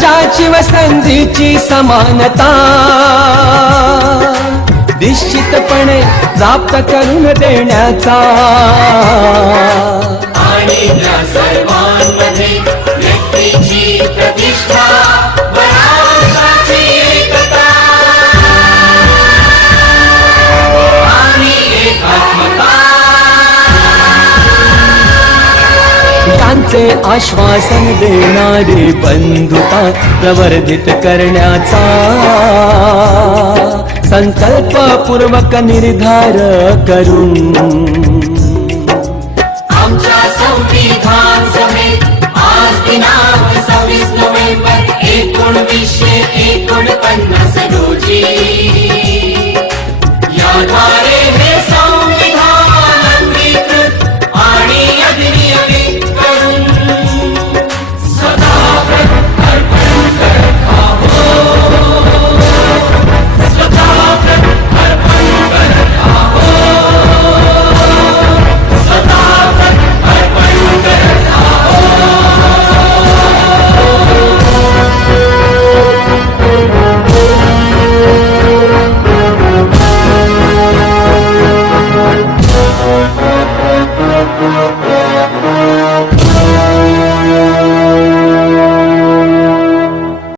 दर्जाची व संधीची समानता. निश्चितपणे प्राप्त करून देण्याचा. आणि त्या सर्वांमध्ये यांचे आश्वासन देणारी बंधुता प्रवर्धित करण्याचा संकल्पपूर्वक निर्धार करून आमच्या संविधान सभेत आज दिनांक सव्वीस नोव्हेंबर एकोणवीसशे